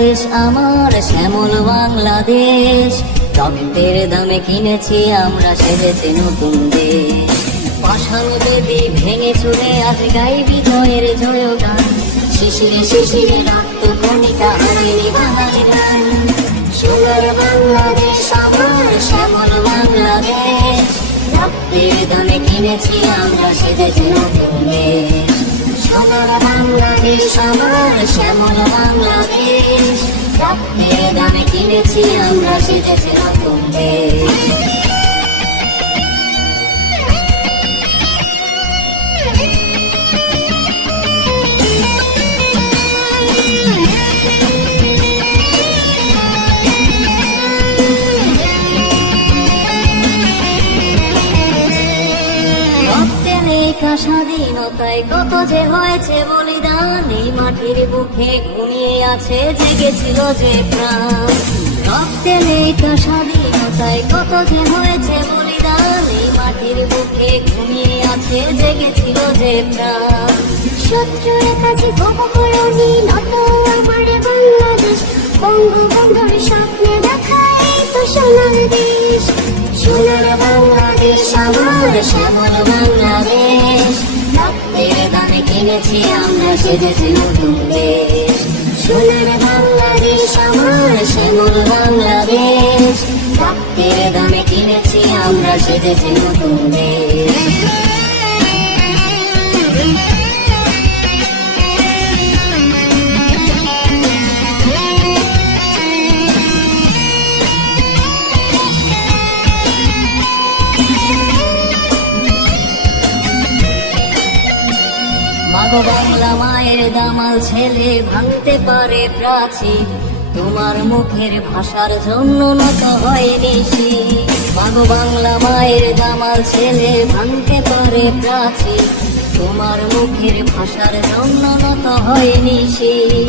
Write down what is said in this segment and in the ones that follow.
বাংলাদেশ আমার শ্যামল বাংলাদেশ, রক্তের দামে কিনেছি আমরা সেজেছি নতুন দেশ। পাষাণ বেদি ভেঙে চুরে আজ গাই বিজয়ের জয়গান, শিশিরে শিশিরে রক্ত কণিকা হারেনি বাঙালির গান। সোনার বাংলাদেশ আমার শ্যামল বাংলাদেশ, রক্তের দামে কিনেছি আমরা সেজেছি নতুন দেশ। সোনার বাংলাদেশ আমার শ্যামল বাংলাদেশ, রক্তের দামে কিনেছি আমরা সেজেছি নতুন দেশ। স্বাধীনতায় কত যে হয়েছে বলিদান, এই মাটির বুকে ঘুমিয়ে আছে জেগেছিল যে প্রাণ। রক্তে নেইটা স্বাধীনতায় কত যে হয়েছে বলিদান, এই মাটির বুকে ঘুমিয়ে আছে জেগেছিল যে প্রাণ। শত্রুর কাছে গোপকরণী নত আমার বাংলাদেশ, বঙ্গবন্ধুর স্বপ্নে দেখাই তো সোনার দেশ। সোনার বাংলাদেশ আমার শ্যামল বাংলাদেশ, রক্তের দামে কিনেছি আমরা সেজেছি নতুন দেশ। সোনার বাংলাদেশ আমার শ্যামল বাংলাদেশ, রক্তের দামে কিনেছি আমরা সেজেছি নতুন দেশ। মাগো বাংলা মায়ের দামাল ছেলে ভাঙতে পারে প্রাচীর, তোমার মুখের ভাষার জন্য নত হয়নি শির। মাগো বাংলা মায়ের দামাল ছেলে ভাঙতে পারে প্রাচীর, তোমার মুখের ভাষার জন্য নত হয়নি শির।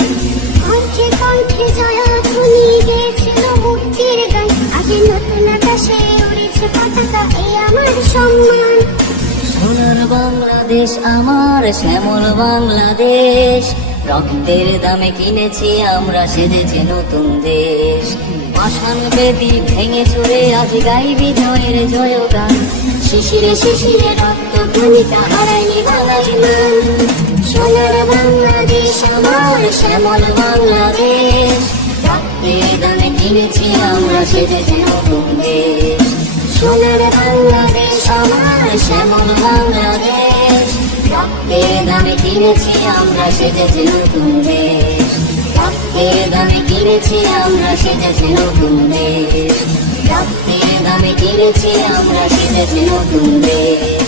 কণ্ঠে কণ্ঠে জয়া ধ্বনি গেছিল মুক্তির গান, আজ নতুন আকাশে উড়েছে পতাকা, এই আমার সম্মান। সোনার বাংলাদেশ আমার শ্যামল বাংলাদেশ, রক্তের দামে কিনেছি আমরা সেজেছি নতুন দেশ। পাষাণ বেদি ভেঙে চুরে আজ গাই বিজয়ের জয়গান, শিশিরে শিশিরে রক্ত কণিকা হারায়নি বাঙালি মান। সোনার বাংলাদেশ আমার শ্যামল বাংলাদেশ, রক্তের দামে কিনেছি আমরা সেজেছি নতুন দেশ। সোনার বাংলাদেশ আমার শ্যামল বাংলাদেশ, রক্তের দামে কিনেছি আমরা সেজেছি নতুন দেশ। রক্তের দামে কিনেছি আমরা সেজেছি নতুন দেশ। রক্তের দামে কিনেছি আমরা সেজেছি নতুন দেশ।